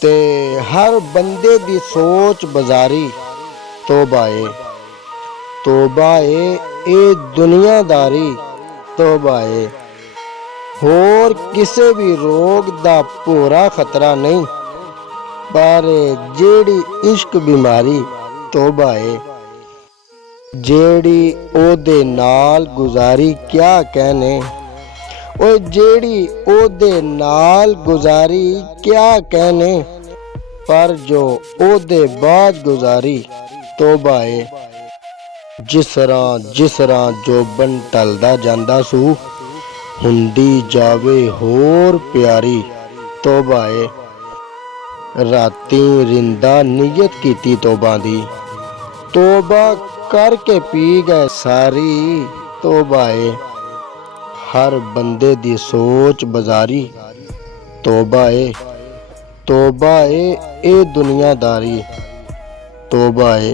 ते हर बंदे दी सोच बाजारी तौबा ए ए दुनियादारी तौबा ए। होर किसे भी रोग दा पूरा खतरा नहीं, पर जेड़ी इश्क बीमारी तौबा ए। जेड़ी ओदे नाल गुजारी क्या कहने, ओ जेड़ी ओदे नाल गुजारी क्या कहने, पर जो ओदे बाद गुजारी तौबा ए। जिस राह जोबन टलदा जांदा सू, हुंदी जावे होर प्यारी तौबा ए। राती रिंदा नियत कीती तौबा दी, तौबा करके पी गए सारी तौबा ए। हर बंदे दी सोच बाजारी तौबा ए ए दुनियादारी तौबा ए।